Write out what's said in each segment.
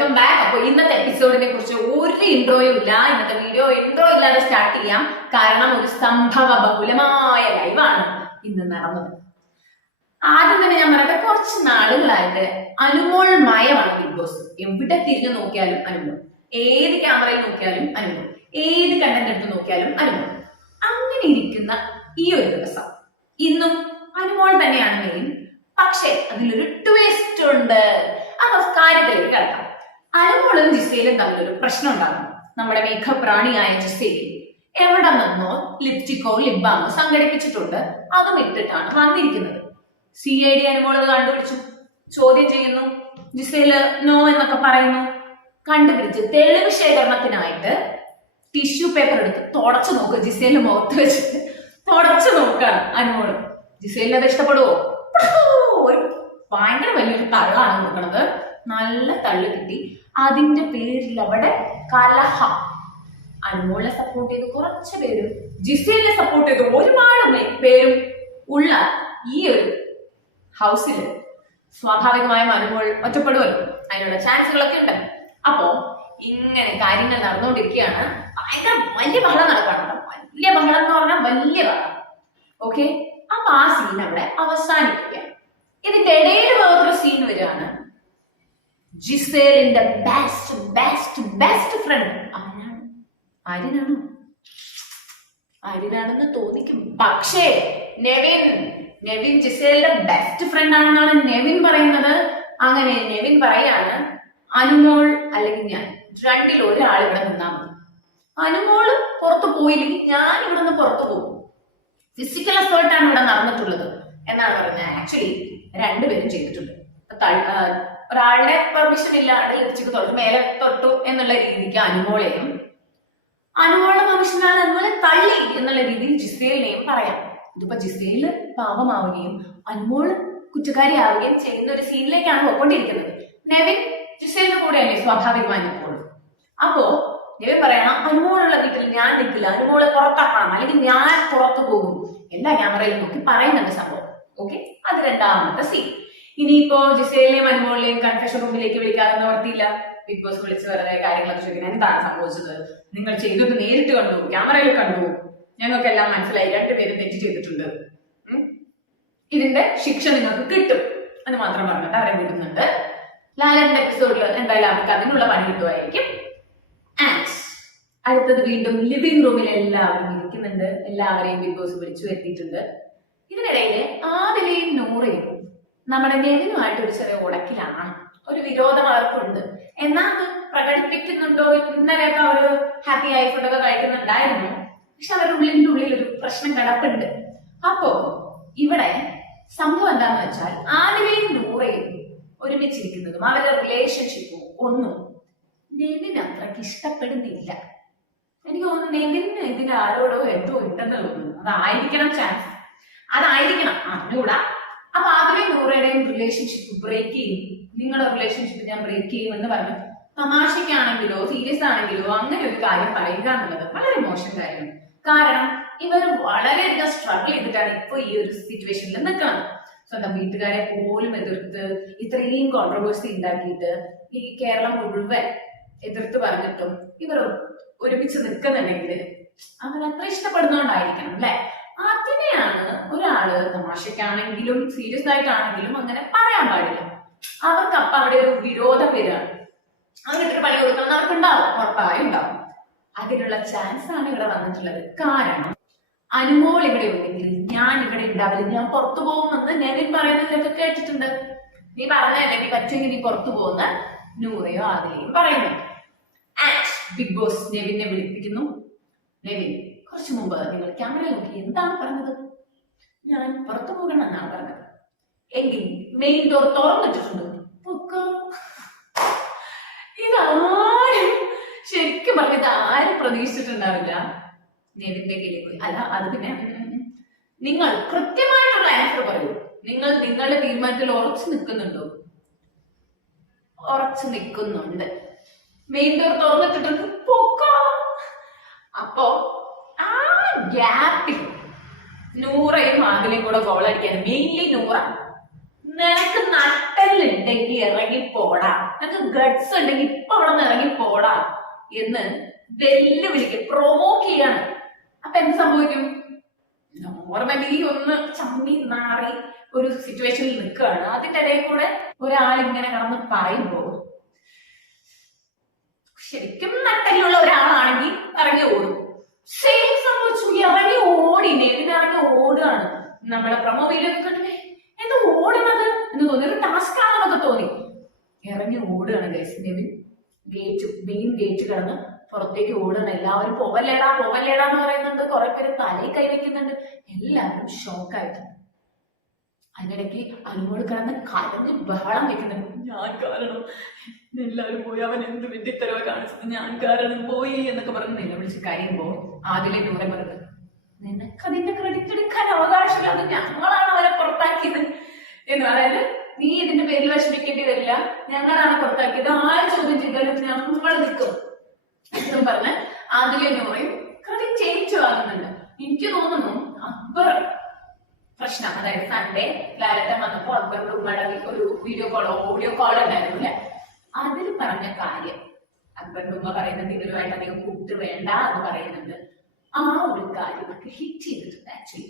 Welcome back അപ്പൊ ഇന്നത്തെ എപ്പിസോഡിനെ കുറിച്ച് ഒരു ഇൻട്രോയും ഇല്ല. ഇന്നത്തെ വീഡിയോ ഇൻട്രോ ഇല്ലാതെ സ്റ്റാർട്ട് ചെയ്യാം. കാരണം ഒരു സംഭവ ബഹുലമായ ലൈവാണ് ഇന്ന് നടന്നത്. ആദ്യം തന്നെ ഞാൻ പറയട്ടെ കുറച്ച് നാളുകളായിട്ട് അനുമോൾ മയമാണ് ബിഗ് ബോസ് എവിടെ തിരിഞ്ഞു നോക്കിയാലും അനുമോൾ. ഏത് ക്യാമറയിൽ നോക്കിയാലും അനുമോൾ. ഏത് കണ്ടന്റ് എടുത്ത് നോക്കിയാലും അനുമോൾ. അങ്ങനെ ഇരിക്കുന്ന ഈ ഒരു ദിവസം. ഇന്നും അനുമോൾ തന്നെയാണ് മെയിൻ പക്ഷേ അതിലൊരു ട്വിസ്റ്റ് ഉണ്ട്. അപ്പൊ കാര്യത്തിലേക്ക് കിടക്കാം. അനുമോളും ജിസയിലും തമ്മിലൊരു പ്രശ്നം ഉണ്ടാകും നമ്മുടെ മേഘപ്രാണിയായ ജിസയിൽ എവിടെ നിന്നോ ലിപ്സ്റ്റിക്കോ ലിബാമോ സംഘടിപ്പിച്ചിട്ടുണ്ട്. അതും ഇട്ടിട്ടാണ് വന്നിരിക്കുന്നത്. സി ഐ ഡി അനുമോൾ അത് കണ്ടുപിടിച്ചു. ചോദ്യം ചെയ്യുന്നു ജിസയിൽ നോ എന്നൊക്കെ പറയുന്നു. കണ്ടുപിടിച്ച് തെളിവ് ശേഖരണത്തിനായിട്ട് ടിഷ്യൂ പേപ്പർ എടുത്ത് തുടച്ചു നോക്കുക ജിസേലിന്റെ മുഖത്ത് വെച്ചിട്ട് തുടച്ചു നോക്കുകയാണ് അനുമോൾ ജിസേലിന് അത് ഇഷ്ടപ്പെടുവോ? ഭയങ്കര വലിയൊരു തള്ളാണ് നോക്കണത്. നല്ല തള്ളു കിട്ടി. അതിന്റെ പേരിൽ അവിടെ കലഹ അനുമോളെ സപ്പോർട്ട് ചെയ്ത് കുറച്ച് പേരും ജിസേലിനെ സപ്പോർട്ട് ചെയ്ത് ഒരുപാട് പേരും ഉള്ള ഈ ഒരു ഹൗസിൽ സ്വാഭാവികമായും അനുമോൾ ഒറ്റപ്പെടുമല്ലോ അതിനുള്ള ചാൻസുകളൊക്കെ ഉണ്ട്. അപ്പോ ഇങ്ങനെ കാര്യങ്ങൾ നടന്നുകൊണ്ടിരിക്കുകയാണ്. ഭയങ്കര വലിയ ബഹളം നടക്കണം വലിയ ബഹളം എന്ന് പറഞ്ഞാൽ വലിയ ബഹളം. ഓക്കെ അപ്പൊ ആ സീൻ അവിടെ അവസാനിക്കുക ഇതിന്റെ ഇടയിൽ വേറൊരു സീൻ വരികയാണ്. ജിസേലിന്റെ ബെസ്റ്റ് ബെസ്റ്റ് ബെസ്റ്റ് ഫ്രണ്ട് ആരാണ്? ആര്യനാണോ? ആര്യനാണെന്ന് തോന്നിക്കും. പക്ഷേ നെവിൻ നെവിൻ ജിസേലിന്റെ ബെസ്റ്റ് ഫ്രണ്ട് ആണെന്നാണ് നെവിൻ പറയുന്നത്. അങ്ങനെ നെവിൻ പറയാണ് അനുമോൾ അല്ലെങ്കിൽ ഞാൻ. രണ്ടിൽ ഒരാൾ ഇവിടെ നിന്നാൽ മതി. അനുമോൾ പുറത്തു പോയില്ലെങ്കിൽ ഞാൻ ഇവിടെ നിന്ന് പുറത്തു പോകും. ഫിസിക്കൽ അസോൾട്ടാണ് ഇവിടെ നടന്നിട്ടുള്ളത്. എന്നാണ് പറയുന്നത്. ആക്ച്വലി രണ്ടുപേരും ചെയ്തിട്ടുണ്ട്. ഒരാളുടെ പെർമിഷൻ ഇല്ലാണ്ട് ലിപ്സ്റ്റിക് തൊട്ടു മേലെ തൊട്ടു എന്നുള്ള രീതിക്ക് അനുമോളെയും അനുമോളുടെ പെർമിഷനാണ് അതുപോലെ തള്ളി എന്നുള്ള രീതിയിൽ ജിസേലിനെയും പറയാം. ഇതിപ്പോ ജിസേൽ പാവമാവുകയും അനുമോൾ കുറ്റക്കാരിയാവുകയും ചെയ്യുന്ന ഒരു സീനിലേക്കാണ് പോയിക്കൊണ്ടിരിക്കുന്നത്. നെവിൻ ജിസേലിന്റെ കൂടെയല്ലേ സ്വാഭാവികമായി നിൽക്കുള്ളൂ അപ്പോ നെവിൻ പറയണം അനുമോളുള്ള വീട്ടിൽ ഞാൻ നിൽക്കില്ല. അനുമോളെ പുറത്താക്കണം. അല്ലെങ്കിൽ ഞാൻ പുറത്തു പോകും. എല്ലാ ക്യാമറയിലും നോക്കി പറയുന്നുണ്ട് സംഭവം. ഓക്കെ അത് രണ്ടാമത്തെ സീൻ ഇനിയിപ്പോ ജിസേലിനെയും അനുമോളിലെയും കൺഫെഷൻ റൂമിലേക്ക് വിളിക്കാതെ നിവർത്തിയില്ല. ബിഗ് ബോസ് വിളിച്ച് വെറുതെ കാര്യങ്ങളൊക്കെ ചോദിക്കുന്നത് എന്താണ് സംഭവിച്ചത്? നിങ്ങൾ ചെയ്തത് നേരിട്ട് കണ്ടു ക്യാമറയിൽ കണ്ടു. ഞങ്ങൾക്ക് എല്ലാം മനസ്സിലായി രണ്ടുപേരും തെറ്റ് ചെയ്തിട്ടുണ്ട്. ഇതിന്റെ ശിക്ഷ നിങ്ങൾക്ക് കിട്ടും എന്ന് മാത്രം പറഞ്ഞിട്ട് അവരെ വിടുന്നുണ്ട് ലാലന്റെ എപ്പിസോഡിൽ എന്തായാലും അവർക്ക് അതിനുള്ള പണി കിട്ടുമായിരിക്കും. അടുത്തത് വീണ്ടും ലിവിംഗ് റൂമിൽ എല്ലാവരും ഇരിക്കുന്നുണ്ട്. എല്ലാവരെയും ബിഗ് ബോസ് വിളിച്ചു വരുത്തിയിട്ടുണ്ട്. ഇതിനിടയിൽ ആദിലയും നൂറയും നമ്മുടെ നെവിനുമായിട്ട് ഒരു ചെറിയ ഉടക്കിലാണ്. ഒരു വിരോധം അവർക്കുണ്ട് എന്നാൽ അത് പ്രകടിപ്പിക്കുന്നുണ്ടോ? ഇന്നലെയൊക്കെ അവർ ഹാപ്പി ആയി ഫുഡൊക്കെ കഴിക്കുന്നുണ്ടായിരുന്നു. പക്ഷെ അവരുടെ ഉള്ളിന്റെ ഉള്ളിൽ ഒരു പ്രശ്നം കിടപ്പുണ്ട്. അപ്പോ ഇവിടെ സംഭവം എന്താന്ന് വെച്ചാൽ ആലുവയും നൂറയും ഒരുമിച്ചിരിക്കുന്നതും അവരുടെ റിലേഷൻഷിപ്പും ഒന്നും നെവിൻ അത്രയ്ക്ക് ഇഷ്ടപ്പെടുന്നില്ല. എനിക്ക് തോന്നുന്നു നെവിന് ഇതിന് ആരോടോ എന്തോ ഉണ്ടെന്ന് തോന്നുന്നു. അതായിരിക്കണം ചാൻസ് അതായിരിക്കണം. അറിഞ്ഞൂടാ അപ്പൊ ആദ്യമേ നൂറയുടെയും റിലേഷൻഷിപ്പ് ബ്രേക്ക് ചെയ്യും. നിങ്ങളുടെ റിലേഷൻഷിപ്പ് ഞാൻ ബ്രേക്ക് ചെയ്യും എന്ന് പറഞ്ഞു തമാശയ്ക്കാണെങ്കിലോ സീരിയസ് ആണെങ്കിലോ അങ്ങനെ ഒരു കാര്യം പറയുക എന്നുള്ളത് വളരെ മോശം കാര്യമാണ് കാരണം ഇവർ വളരെയധികം സ്ട്രഗിൾ ചെയ്തിട്ടാണ് ഇപ്പൊ ഈ ഒരു സിറ്റുവേഷനിൽ നിൽക്കുന്നത്. സ്വന്തം വീട്ടുകാരെ പോലും എതിർത്ത് ഇത്രയും കോൺട്രവേഴ്സി ഉണ്ടാക്കിയിട്ട് ഈ കേരളം മുഴുവൻ എതിർത്ത് പറഞ്ഞിട്ടും ഇവർ ഒരുമിച്ച് നിൽക്കുന്നുണ്ടെങ്കിൽ അവൻ അത്ര ഇഷ്ടപ്പെടുന്നോണ്ടായിരിക്കണം അല്ലെ? അതിനെയാണ് ഒരാൾ തമാശക്കാണെങ്കിലും സീരിയസ് ആയിട്ടാണെങ്കിലും അങ്ങനെ പറയാൻ പാടില്ല. അവർക്ക് അപ്പൊ അവിടെ ഒരു വിരോധം വരികയാണ് അവരിട്ടൊരു പണി കൊടുക്കണം അവർക്കുണ്ടാവും. ഉറപ്പായും ഉണ്ടാവും. അതിനുള്ള ചാൻസ് ആണ് ഇവിടെ വന്നിട്ടുള്ളത്. കാരണം അനുമോൾ ഇവിടെ ഉണ്ടെങ്കിൽ ഞാൻ ഇവിടെ ഉണ്ടാവില്ല. ഞാൻ പുറത്തു പോകുമെന്ന് നെവിൻ പറയുന്നതിലൊക്കെ കേട്ടിട്ടുണ്ട്. നീ പറഞ്ഞല്ലേ നീ പറ്റുമെങ്കിൽ നീ പുറത്തു പോകുന്ന നൂറയോ ആദിലയും പറയുന്നു ബിഗ് ബോസ് നെവിനെ വിളിപ്പിക്കുന്നു. നെവിൻ കുറച്ചു മുമ്പ് നിങ്ങൾ ക്യാമറ നോക്കി എന്താണ് പറഞ്ഞത്? ഞാൻ പുറത്തു പോകണം എന്നാണ് പറഞ്ഞത്. എങ്കിൽ മെയിൻ ഡോർ തുറന്നിട്ടിട്ടുണ്ട്. ഇതാരും ശരിക്കും പറഞ്ഞത് ആരും പ്രതീക്ഷിച്ചിട്ടുണ്ടാവില്ല. നെവിന്റെ കീഴിൽ പോയി. അല്ല അത് പിന്നെ. നിങ്ങൾ കൃത്യമായിട്ടുള്ള ആൻസർ പറയൂ. നിങ്ങൾ നിങ്ങളുടെ തീരുമാനത്തിൽ ഉറച്ചു നിൽക്കുന്നുണ്ടോ? ഉറച്ചു നിൽക്കുന്നുണ്ട്. മെയിൻ ഡോർ തുറന്നിട്ടിട്ടുണ്ട് പൊക്കോ? അപ്പോ ആ ഗ്യാപ്പിൽ നൂറയും ആദിലയും കൂടെ ഗോൾ അടിക്കാൻ. മെയിൻലി നൂറ. നിനക്ക് നട്ടലുണ്ടെങ്കിൽ ഇറങ്ങി പോടാ നിനക്ക് ഗഡ്സ് ഉണ്ടെങ്കിൽ ഇപ്പൊ അവിടെ നിന്ന് ഇറങ്ങി പോടാ എന്ന് വെല്ലുവിളിക്ക് പ്രൊവോക്ക് ചെയ്യാണ്. അപ്പൊ എന്ത് സംഭവിക്കും? നോർമലി ഒന്ന് ചമ്മി നാറി ഒരു സിറ്റുവേഷനിൽ നിൽക്കുകയാണ്. അതിന്റെ ഇടയിൽ കൂടെ ഒരാൾ ഇങ്ങനെ കടന്ന് പറയുമ്പോ ശരിക്കും നട്ടലുള്ള ഒരാളാണെങ്കിൽ ഇറങ്ങി ഓടും. സെയിം സംഭവിച്ചു. ഇറങ്ങി ഓടി? നെവിൻ ഇറങ്ങി ഓടുകയാണ്. നമ്മളെ പ്രമോ വീഡിയോ ഒക്കെ കണ്ടില്ലേ? എന്താ ഓടുന്നത്? എന്ന് തോന്നി. ഒരു ടാസ്ക് ആണെന്നൊക്കെ തോന്നി. ഇറങ്ങി ഓടുകയാണ് guys Nevin gate main gate കടന്ന് പുറത്തേക്ക് ഓടുകയാണ്. എല്ലാവരും പോവല്ലേടാ പോവല്ലേടാ എന്ന് പറയുന്നുണ്ട്. കുറെ പേര് തലയിൽ കൈവയ്ക്കുന്നുണ്ട് എല്ലാവരും ഷോക്കായിട്ടുണ്ട് അതിനിടയ്ക്ക് അനുമോട് കിടന്ന് കരഞ്ഞ് ബഹളം വെക്കുന്നുണ്ട് ഞാൻ കാരണം എല്ലാവരും പോയി. അവൻ എന്ത് വിദ്യത്തരവ് കാണിച്ചത്? ഞാൻ കാരണം പോയി എന്നൊക്കെ പറഞ്ഞ് നിന്നെ വിളിച്ച് കരയുമ്പോ ആദ്യം നൂറെ പറഞ്ഞത് നിനക്ക് അതിന്റെ ക്രെഡിറ്റ് എടുക്കാൻ അവകാശമില്ലാതെ ഞങ്ങളാണ് അവരെ പുറത്താക്കിയത്. എന്ന് അതായത് നീ ഇതിന്റെ പേരിൽ വിഷമിക്കേണ്ടി വരില്ല. ഞങ്ങളാണ് പുറത്താക്കിയത്. ആര് ചോദ്യം ചെയ്താലും ഞങ്ങൾ നിൽക്കും. എന്നും പറഞ്ഞ് ആദ്യം നൂറയും ക്രെഡിറ്റ് ചേഞ്ച് വാങ്ങുന്നുണ്ട്. എനിക്ക് തോന്നുന്നു അക്ബർ പ്രശ്നം. അതായത് സൺഡേ ലാലറ്റ വന്നപ്പോ അക്ബർ ഉമ്മയുടെ ഒരു വീഡിയോ കോളോ ഓഡിയോ കോളോ ഉണ്ടായിരുന്നു അല്ലെ? അതിൽ പറഞ്ഞ കാര്യം അക്ബറിന്റെ ഉമ്മ പറയുന്നത് ഇതിലുമായിട്ട് അധികം കൂട്ട് വേണ്ട എന്ന് പറയുന്നുണ്ട്. ആ ഒരു കാര്യം ഹിറ്റ് ചെയ്തിട്ടുണ്ട് ആക്ച്വലി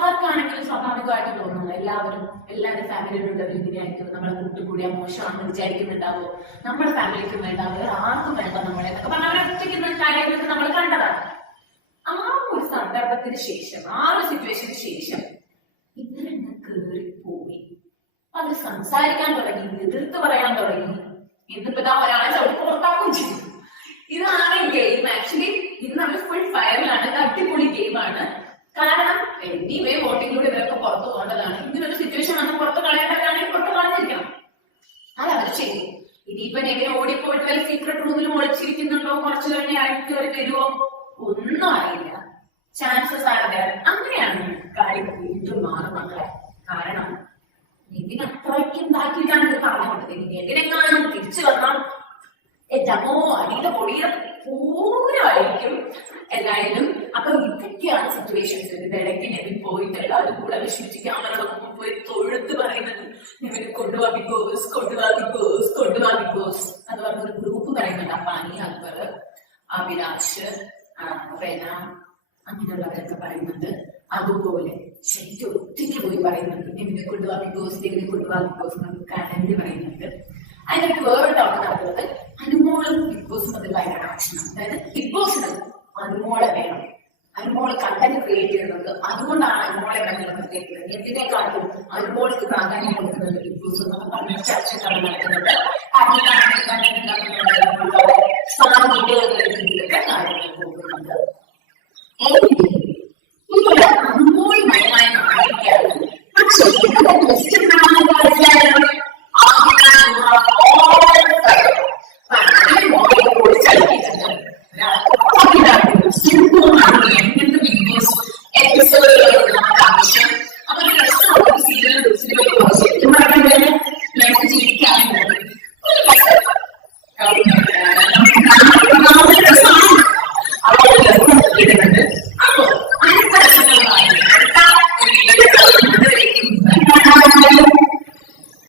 ആർക്കാണെങ്കിലും സ്വാഭാവികമായിട്ട് തോന്നുന്നു എല്ലാവരും എല്ലാവരും ഫാമിലിയിലുള്ളവർ ഇങ്ങനെയായിരിക്കും. നമ്മളെ കൂട്ടുകൂടിയാൽ മോശമാണെന്ന് വിചാരിക്കുന്നുണ്ടാവോ? നമ്മുടെ ഫാമിലിക്ക് വേണ്ട വേറെ ആർക്കും വേണ്ട നമ്മളെ എന്നൊക്കെ അവരൊറ്റയ്ക്കുന്ന കാര്യങ്ങളൊക്കെ നമ്മൾ കണ്ടതാണ്. ആ ഒരു സന്ദർഭത്തിന് ശേഷം ആ ഒരു സിറ്റുവേഷന് ശേഷം ഇവരെന്നെ കേറിപ്പോയി അത് സംസാരിക്കാൻ തുടങ്ങി എതിർത്ത് പറയാൻ തുടങ്ങി. ഇന്നിപ്പോ ഇതാ ഒരാളെ ചവിട്ടി പുറത്താക്കുകയും ചെയ്തു. ഇതാണ് ഗെയിം ആക്ച്വലി ഇന്ന് നമ്മൾ ഫുൾ ഫയറിലാണ് അടിപൊളി ഗെയിമാണ് കാരണം എനിവേ വോട്ടിങ്ങിലൂടെ ഇവരൊക്കെ പുറത്തു പോകേണ്ടതാണ്. ഇങ്ങനൊരു സിറ്റുവേഷൻ വന്ന് പുറത്ത് കളയേണ്ടവരാണെങ്കിൽ പുറത്ത് കളഞ്ഞിരിക്കണം. അത് അവർ ചെയ്തു ഇനിയിപ്പോ എങ്ങനെ ഓടിപ്പോയിട്ട് വല്ല സീക്രട്ട് റൂമിൽ ഒളിച്ചിരിക്കുന്നുണ്ടോ? കുറച്ചു കഴിഞ്ഞ് ഇറങ്ങി കയറി വരുമോ ഒന്നും അറിയില്ല. Chances there. അങ്ങനെയാണ് കാര്യം വീണ്ടും മാറും മക്കളെ കാരണം ഇതിന് അത്രയ്ക്ക് ഉണ്ടാക്കിയിട്ടാണ് ഇത് പറഞ്ഞു കൊടുത്തത് ഇനി എതിരെങ്ങാനും തിരിച്ചു വന്നാൽ ഏറ്റമോ അടിയുടെ പൊടിയ പൂരമായിരിക്കും എല്ലാവരും. അപ്പൊ ഇതൊക്കെയാണ് സിറ്റുവേഷൻസ് ഇതിന്റെ ഇടയ്ക്ക് നെവിൻ പോയിട്ട് എല്ലാവരും കൂടെ മുമ്പിൽ പോയി തൊഴുത്ത് പറയുന്നത് നെവിന് ബോസ് കൊണ്ടുപോവാ ബിഗ് ബോസ് കൊണ്ടുപോവാ ബോസ് അത് പറഞ്ഞ ഒരു ഗ്രൂപ്പ് പറയുന്നുണ്ട്. അപ്പാനി അക്ബർ അഭിലാഷ് റെന അങ്ങനെയുള്ളവരൊക്കെ പറയുന്നുണ്ട്. അതുപോലെ ശരിക്കും ഒറ്റയ്ക്ക് പോയി പറയുന്നുണ്ട്. എന്നെ കൊണ്ടുപോകാൻ ബിഗ് ബോസ് നെവിനെ കൊണ്ടുപോകാൻ ബിഗ് ബോസ് എന്നൊക്കെ കടന്റ് പറയുന്നുണ്ട് അതിനൊക്കെ വേറെ ഡൗട്ട് നടക്കുന്നത് അനുമോളും ബിഗ് ബോസും തമ്മിൽ ഭയങ്കര ആവശ്യമാണ് അതായത് ബിഗ് ബോസിന് അനുമോളെ വേണം. അനുമോൾ കണ്ടന്റ് ക്രിയേറ്റ് ചെയ്യുന്നുണ്ട് അതുകൊണ്ടാണ് അനുമോളെ വേണം നിർത്തിയിരിക്കുന്നത് എന്തിനേക്കാളും അനുമോൾക്ക് പ്രാധാന്യം കൊടുക്കുന്നത് ബിഗ് ബോസ് എന്നൊക്കെ പറഞ്ഞ ചർച്ചകൾ നടക്കുന്നുണ്ട്. അതിനാണ് Eu